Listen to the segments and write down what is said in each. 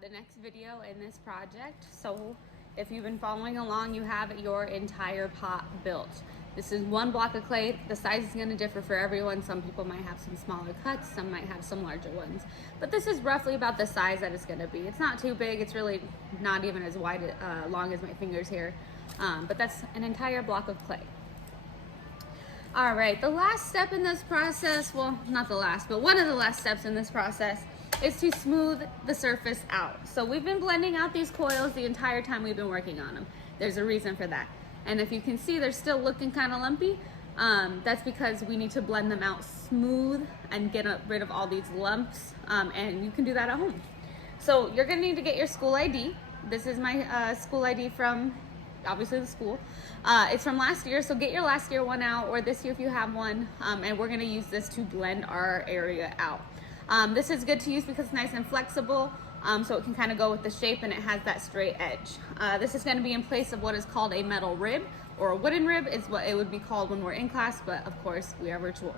the next video in this project. So if you've been following along, you have your entire pot built. This is one block of clay. The size is going to differ for everyone. Some people might have some smaller cuts, some might have some larger ones. But this is roughly about the size that it's going to be. It's not too big. It's really not even as wide, long as my fingers here. But that's an entire block of clay. All right, the last step in this process, well, not the last, but one of the last steps in this process is to smooth the surface out. So we've been blending out these coils the entire time we've been working on them. There's a reason for that. And if you can see, they're still looking kind of lumpy. That's because we need to blend them out smooth and get rid of all these lumps. And you can do that at home. So you're gonna need to get your school ID. This is my school ID from obviously the school. It's from last year, so get your last year one out, or this year if you have one, and we're gonna use this to blend our area out. This is good to use because it's nice and flexible, so it can kind of go with the shape and it has that straight edge. This is gonna be in place of what is called a metal rib, or a wooden rib is what it would be called when we're in class, but of course we are virtual.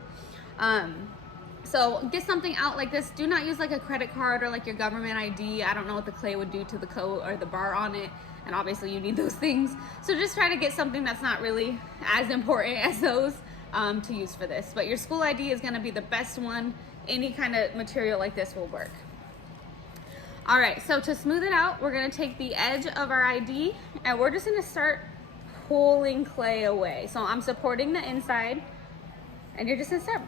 So get something out like this. Do not use like a credit card or like your government ID. I don't know what the clay would do to the coat or the bar on it. And obviously you need those things. So just try to get something that's not really as important as those to use for this. But your school ID is gonna be the best one. Any kind of material like this will work. All right, so to smooth it out, we're gonna take the edge of our ID and we're just gonna start pulling clay away. So I'm supporting the inside and you're just gonna start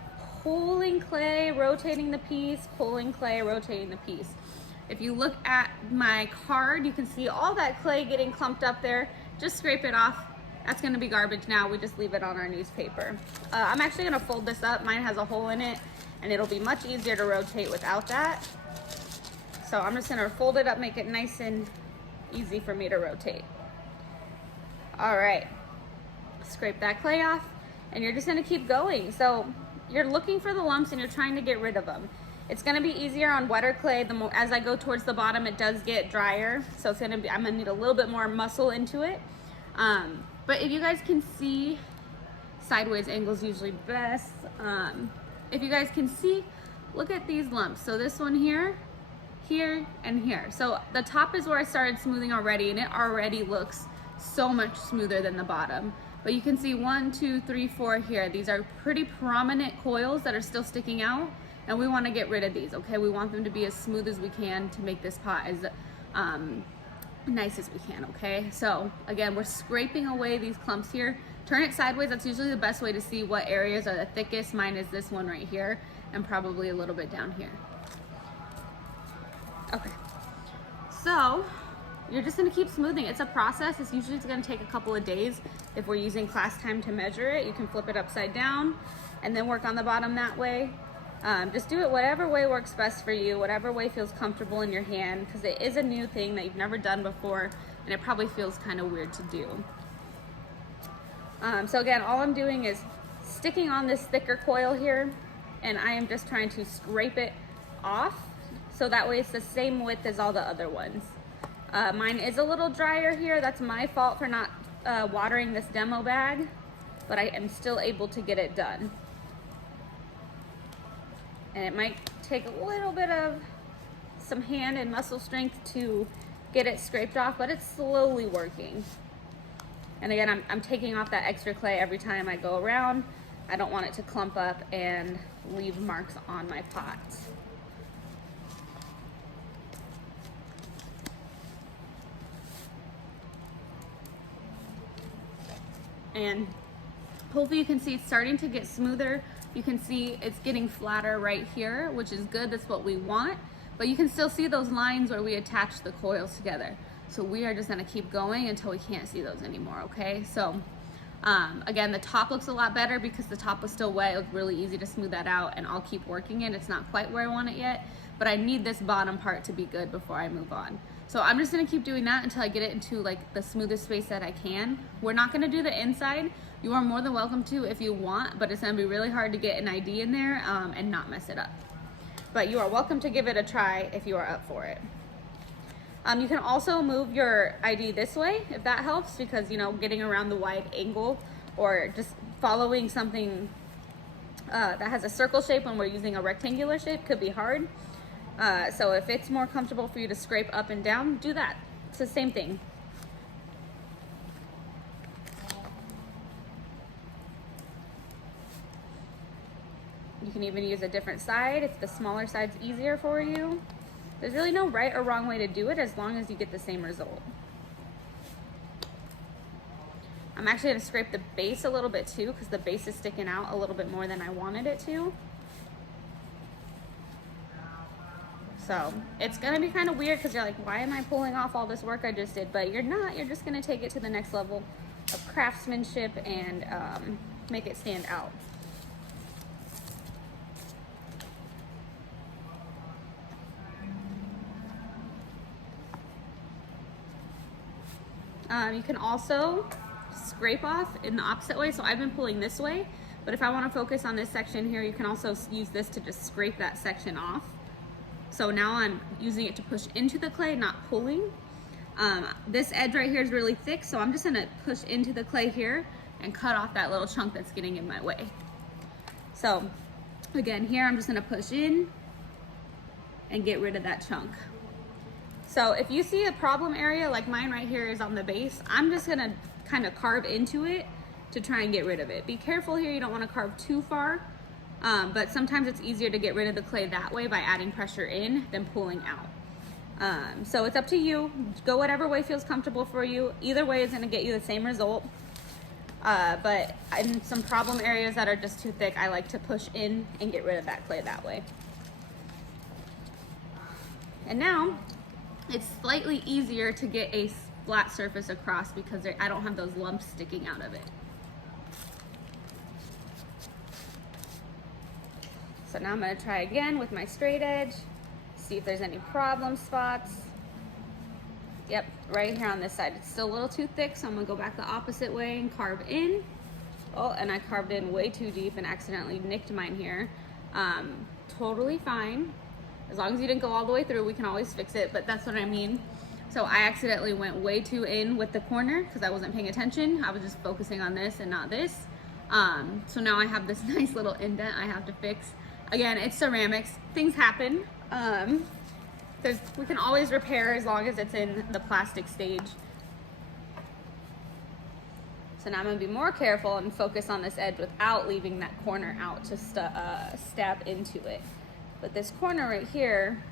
pulling clay, rotating the piece, pulling clay, rotating the piece. If you look at my card, you can see all that clay getting clumped up there. Just scrape it off. That's gonna be garbage now. We just leave it on our newspaper. I'm actually gonna fold this up. Mine has a hole in it and it'll be much easier to rotate without that. So I'm just gonna fold it up, make it nice and easy for me to rotate. All right, scrape that clay off and you're just gonna keep going. So you're looking for the lumps and you're trying to get rid of them. It's gonna be easier on wetter clay. The more, as I go towards the bottom, it does get drier. So it's gonna be, I'm gonna need a little bit more muscle into it. But if you guys can see, sideways angles usually best. If you guys can see, look at these lumps. So this one here, here, and here. So the top is where I started smoothing already, and it already looks so much smoother than the bottom. But you can see 1, 2, 3, 4 here. These are pretty prominent coils that are still sticking out. And we want to get rid of these, okay? We want them to be as smooth as we can to make this pot as nice as we can, okay? So again, we're scraping away these clumps here. Turn it sideways. That's usually the best way to see what areas are the thickest. Mine is this one right here and probably a little bit down here. Okay, so you're just gonna keep smoothing. It's a process. It's usually gonna take a couple of days. If we're using class time to measure it, you can flip it upside down and then work on the bottom that way. Just do it whatever way works best for you, whatever way feels comfortable in your hand, because it is a new thing that you've never done before and it probably feels kind of weird to do. So again, all I'm doing is sticking on this thicker coil here and I am just trying to scrape it off so that way it's the same width as all the other ones. Mine is a little drier here. That's my fault for not watering this demo bag, but I am still able to get it done. And it might take a little bit of some hand and muscle strength to get it scraped off, but it's slowly working. And again, I'm taking off that extra clay every time I go around. I don't want it to clump up and leave marks on my pot. And hopefully you can see it's starting to get smoother. You can see it's getting flatter right here, which is good. That's what we want. But you can still see those lines where we attach the coils together. So we are just gonna keep going until we can't see those anymore, okay? So again, the top looks a lot better because the top was still wet. It was really easy to smooth that out and I'll keep working it. It's not quite where I want it yet, but I need this bottom part to be good before I move on. So I'm just gonna keep doing that until I get it into like the smoothest space that I can. We're not gonna do the inside. You are more than welcome to if you want, but it's gonna be really hard to get an ID in there and not mess it up. But you are welcome to give it a try if you are up for it. You can also move your ID this way if that helps, because you know, getting around the wide angle or just following something that has a circle shape when we're using a rectangular shape could be hard. So if it's more comfortable for you to scrape up and down, do that. It's the same thing. You can even use a different side if the smaller side's easier for you. There's really no right or wrong way to do it as long as you get the same result. I'm actually gonna scrape the base a little bit too because the base is sticking out a little bit more than I wanted it to. So it's gonna be kind of weird because you're like, why am I pulling off all this work I just did? But you're not, you're just gonna take it to the next level of craftsmanship and make it stand out. You can also scrape off in the opposite way. So I've been pulling this way, but if I want to focus on this section here, you can also use this to just scrape that section off. So now I'm using it to push into the clay, not pulling. This edge right here is really thick, so I'm just gonna push into the clay here and cut off that little chunk that's getting in my way. So again, here I'm just gonna push in and get rid of that chunk. So if you see a problem area, like mine right here is on the base, I'm just gonna kind of carve into it to try and get rid of it. Be careful here, you don't wanna carve too far, but sometimes it's easier to get rid of the clay that way by adding pressure in than pulling out. So it's up to you, go whatever way feels comfortable for you. Either way is gonna get you the same result. But in some problem areas that are just too thick, I like to push in and get rid of that clay that way. And now, it's slightly easier to get a flat surface across because I don't have those lumps sticking out of it. So now I'm going to try again with my straight edge, see if there's any problem spots. Yep, right here on this side. It's still a little too thick, so I'm going to go back the opposite way and carve in. Oh, and I carved in way too deep and accidentally nicked mine here. Totally fine. As long as you didn't go all the way through, we can always fix it, but that's what I mean. So I accidentally went way too in with the corner because I wasn't paying attention. I was just focusing on this and not this. So now I have this nice little indent I have to fix. Again, it's ceramics. Things happen. We can always repair as long as it's in the plastic stage. So now I'm gonna be more careful and focus on this edge without leaving that corner out to stab into it. But this corner right here,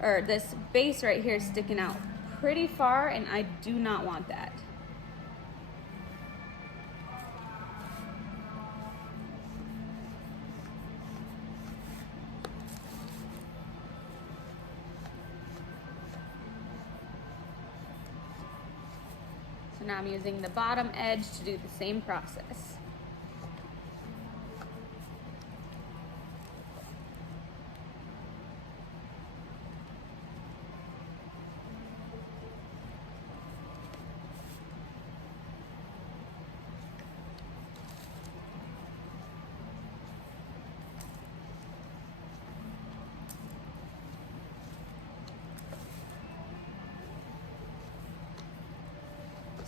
or this base right here, is sticking out pretty far, and I do not want that. So now I'm using the bottom edge to do the same process.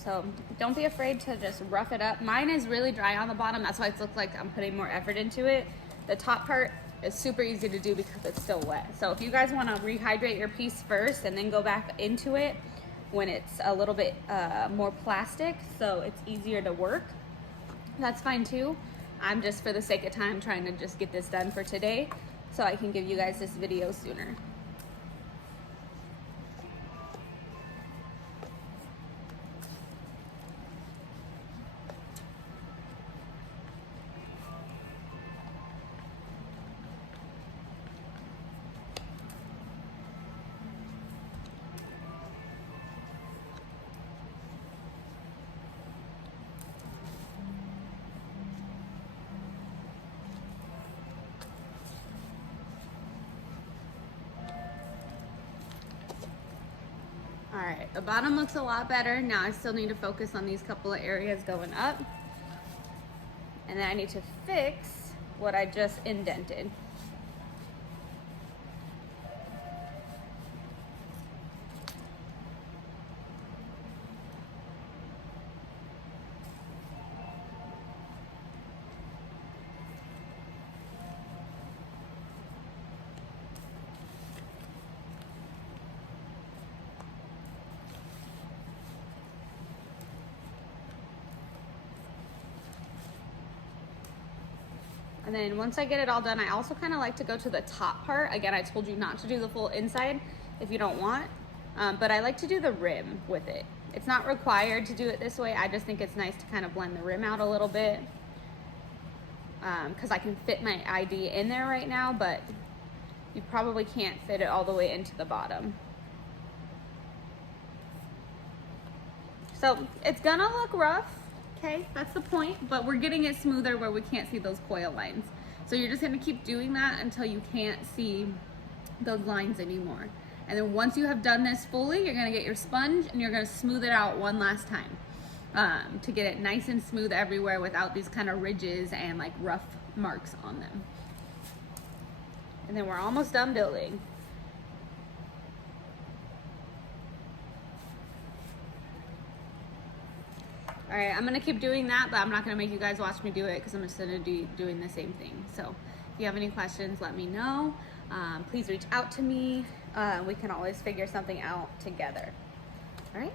So don't be afraid to just rough it up. Mine is really dry on the bottom. That's why it looks like I'm putting more effort into it. The top part is super easy to do because it's still wet. So if you guys want to rehydrate your piece first and then go back into it when it's a little bit more plastic, so it's easier to work, that's fine too. I'm just, for the sake of time, trying to just get this done for today so I can give you guys this video sooner. All right, the bottom looks a lot better. Now I still need to focus on these couple of areas going up. And then I need to fix what I just indented. And then once I get it all done, I also kind of like to go to the top part. Again, I told you not to do the full inside if you don't want, but I like to do the rim with it. It's not required to do it this way. I just think it's nice to kind of blend the rim out a little bit, because I can fit my ID in there right now, but you probably can't fit it all the way into the bottom. So it's gonna look rough, okay? That's the point, but we're getting it smoother where we can't see those coil lines. So you're just gonna keep doing that until you can't see those lines anymore. And then once you have done this fully, you're gonna get your sponge and you're gonna smooth it out one last time to get it nice and smooth everywhere without these kind of ridges and like rough marks on them. And then we're almost done building. All right, I'm gonna keep doing that, but I'm not gonna make you guys watch me do it because I'm just gonna be doing the same thing. So if you have any questions, let me know. Please reach out to me. We can always figure something out together. All right.